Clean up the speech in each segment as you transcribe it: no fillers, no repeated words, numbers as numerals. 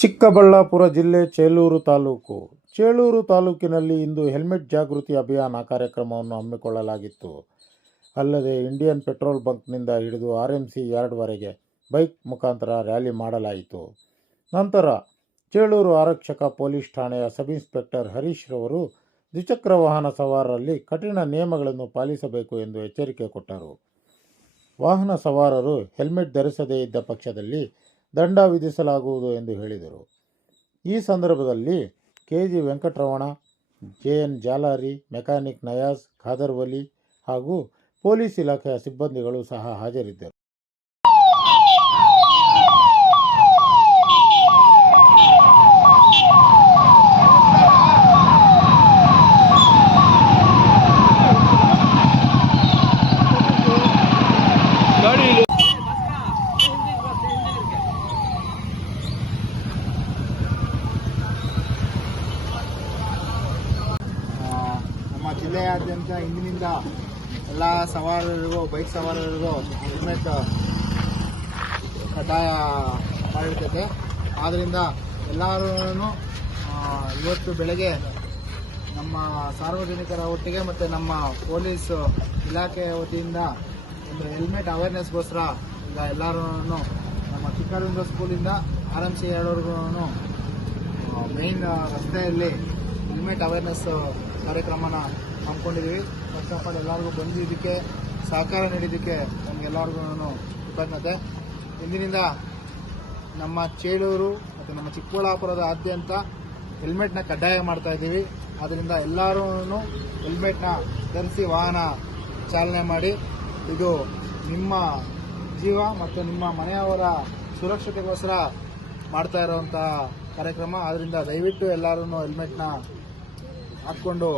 ಚಿಕ್ಕಬಳ್ಳಾಪುರ ಜಿಲ್ಲೆ ಚೇಳೂರು ತಾಲೂಕು. ಚೇಳೂರು ತಾಲೂಕಿನಲ್ಲಿ ಇಂದು ಹೆಲ್ಮೆಟ್ ಜಾಗೃತಿ ಅಭಿಯಾನ ಕಾರ್ಯಕ್ರಮವನ್ನು ಹಮ್ಮಿಕೊಳ್ಳಲಾಗಿತ್ತು. ಅಲ್ಲದೆ ಇಂಡಿಯನ್ ಪೆಟ್ರೋಲ್ ಬಂಕ್ನಿಂದ ಹಿಡಿದು RMC ಯಾರ್ಡ್ವರೆಗೆ ಬೈಕ್ ಮುಖಾಂತರ ರ್ಯಾಲಿ ಮಾಡಲಾಯಿತು. ನಂತರ ಚೇಳೂರು ಆರಕ್ಷಕ ಪೊಲೀಸ್ ಠಾಣೆಯ ಸಬ್ ಇನ್ಸ್ಪೆಕ್ಟರ್ ಹರೀಶ್ ರವರು ದ್ವಿಚಕ್ರ ವಾಹನ ಸವಾರರಲ್ಲಿ ಕಠಿಣ ನಿಯಮಗಳನ್ನು ಪಾಲಿಸಬೇಕು ಎಂದು ಎಚ್ಚರಿಕೆ ಕೊಟ್ಟರು. ವಾಹನ ಸವಾರರು ಹೆಲ್ಮೆಟ್ ಧರಿಸದೇ ಇದ್ದ ಪಕ್ಷದಲ್ಲಿ ದಂಡ ವಿಧಿಸಲಾಗುವುದು ಎಂದು ಹೇಳಿದರು. ಈ ಸಂದರ್ಭದಲ್ಲಿ KG Venkataramana, JN Jalari, mechanic Nayaz, Khader Vali ಹಾಗೂ ಪೊಲೀಸ್ ಇಲಾಖೆಯ ಸಿಬ್ಬಂದಿಗಳು ಸಹ ಹಾಜರಿದ್ದರು. ನಮ್ಮ ಜಿಲ್ಲೆಯಾದ್ಯಂತ ಇಂದಿನಿಂದ ಎಲ್ಲ ಸವಾರರಿಗೂ ಬೈಕ್ ಸವಾರರಿಗೂ ಹೆಲ್ಮೆಟ್ ಕಡ್ಡಾಯ ಮಾಡಿರ್ತೈತೆ. ಆದ್ದರಿಂದ ಎಲ್ಲರೂ ಇವತ್ತು ಬೆಳಗ್ಗೆ ನಮ್ಮ ಸಾರ್ವಜನಿಕರ ಒಟ್ಟಿಗೆ ಮತ್ತು ನಮ್ಮ ಪೊಲೀಸ್ ಇಲಾಖೆಯ ವತಿಯಿಂದ ಒಂದು ಹೆಲ್ಮೆಟ್ ಅವೇರ್ನೆಸ್ಗೋಸ್ಕರ ಈಗ ಎಲ್ಲರೂ ನಮ್ಮ ಚಿಕ್ಕಲಿಂಗ ಸ್ಕೂಲಿಂದ RMC ಯಾರ್ಡ್ವರೆಗೂ ಮೇನ್ ರಸ್ತೆಯಲ್ಲಿ ಹೆಲ್ಮೆಟ್ ಅವೇರ್ನೆಸ್ ಕಾರ್ಯಕ್ರಮನ ಹಮ್ಮಿಕೊಂಡಿದ್ದೀವಿ. ಫಸ್ಟ್ ಆಫ್ ಆಲ್ ಎಲ್ಲರಿಗೂ ಬಂದು ಇದಕ್ಕೆ ಸಹಕಾರ ನೀಡಿದ್ದಕ್ಕೆ ನಮಗೆಲ್ಲರಿಗೂ ಕೃತಜ್ಞತೆ. ಇಂದಿನಿಂದ ನಮ್ಮ ಚೇಳೂರು ಮತ್ತು ನಮ್ಮ ಚಿಕ್ಕಬಳ್ಳಾಪುರದ ಆದ್ಯಂತ ಹೆಲ್ಮೆಟ್ನ ಕಡ್ಡಾಯ ಮಾಡ್ತಾ ಇದ್ದೀವಿ. ಆದ್ದರಿಂದ ಎಲ್ಲರೂ ಹೆಲ್ಮೆಟ್ನ ಧರಿಸಿ ವಾಹನ ಚಾಲನೆ ಮಾಡಿ. ಇದು ನಿಮ್ಮ ಜೀವ ಮತ್ತು ನಿಮ್ಮ ಮನೆಯವರ ಸುರಕ್ಷತೆಗೋಸ್ಕರ ಮಾಡ್ತಾ ಇರೋವಂಥ ಕಾರ್ಯಕ್ರಮ. ಆದ್ದರಿಂದ ದಯವಿಟ್ಟು ಎಲ್ಲರೂ ಹೆಲ್ಮೆಟ್ನ ಹಾಕ್ಕೊಂಡು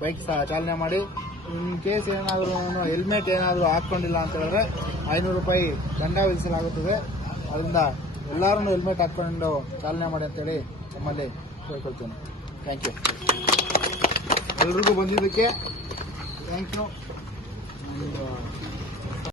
ಬೈಕ್ ಚಾಲನೆ ಮಾಡಿ. ಇನ್ ಕೇಸ್ ಏನಾದರೂ ಹೆಲ್ಮೆಟ್ ಏನಾದರೂ ಹಾಕ್ಕೊಂಡಿಲ್ಲ ಅಂತ ಹೇಳಿದ್ರೆ 500 ರೂಪಾಯಿ ದಂಡ ವಿಧಿಸಲಾಗುತ್ತದೆ. ಅದರಿಂದ ಎಲ್ಲರೂ ಹೆಲ್ಮೆಟ್ ಹಾಕ್ಕೊಂಡು ಚಾಲನೆ ಮಾಡಿ ಅಂತೇಳಿ ನಮ್ಮಲ್ಲಿ ಕೇಳ್ಕೊಳ್ತೇನೆ. Thank you. ಎಲ್ರಿಗೂ ಬಂದಿದ್ದಕ್ಕೆ ಥ್ಯಾಂಕ್ ಯು.